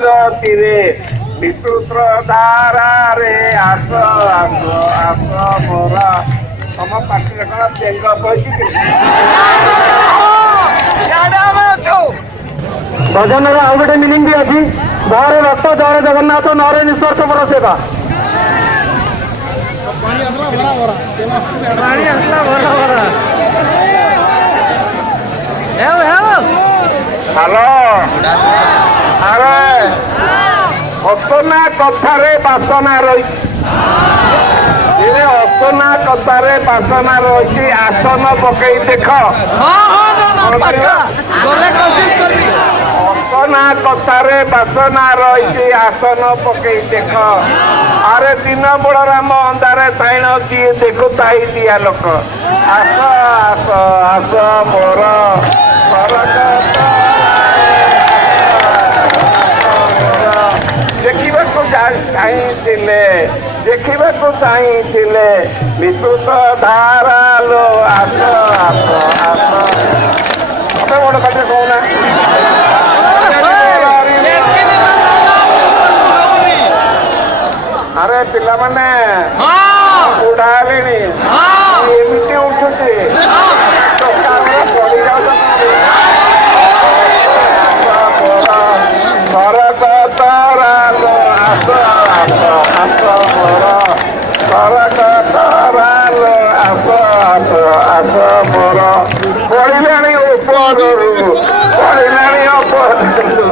ଜ୍ୟୋତିରେ ବିସ୍ତୃତ ଧାରାରେ ଆସ ଆସ ଆସ ମୋର ତମ ପାଟିରେ କଣ ବେଙ୍ଗ ପଇଛି କି? ଭଜନର ଆଉ ଗୋଟେ ମିନିଂ ବି ଅଛି। ଜୟରେ ରକ୍ତ ଜୟରେ ଜଗନ୍ନାଥ ନରେ ନିଃଶ୍ୱାସ ମୋର ସେବା। ହ୍ୟାଲୋ ଆରେ ଅସନା କଥାରେ ବାସନା ରହିଛି। ଅସନା କଥାରେ ବାସନା ରହିଛି। ଆସନ ପକେଇ ଦେଖ। ଅସନା କଥାରେ ବାସନା ରହିଛି। ଆସନ ପକେଇ ଦେଖ। ଆରେ ଦିନ ବଳ ରାମ ଅନ୍ଧାରେ ସାଇଣ କିଏ ଦେଖୁ ତାଇ ଦିଆ ଲୋକ। ଆସ ଆସ ଆସ ମୋର ଦେଖିବାକୁ ଚାହିଁଥିଲେ ବିସ୍ତୃତ ଧାରାଲୋ ଆସ ଆସ ଆସ ଗୋଟେ ବଡ଼ ପାଟିରେ କହୁନା। ଆରେ ପିଲାମାନେ ବୁଢା ହେଲେଣି ଏମିତି ଉଠୁଛି ପଡି ଯାଉଛନ୍ତି। ଭରତ ତରାଲୋ ଆସ ଆସ ଆସ ମୋର ଭରତ ତରାଲୋ ଆସ ଆସ ଆସ ମୋର ପଡ଼ିଲାଣି ଉପରରୁ ପଡ଼ିଲାଣି ଉପରରୁ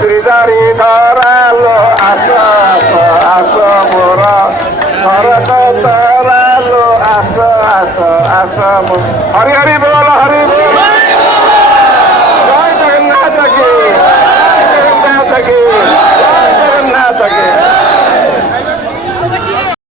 ଶ୍ରୀଧାରୀ ଧରାଲୋ ଆସ ଆସ ଆସ ମୋର ଭରତ ତରାଲୋ ଆସ ଆସ ଆସ ହରି ହରି ବୋଲ।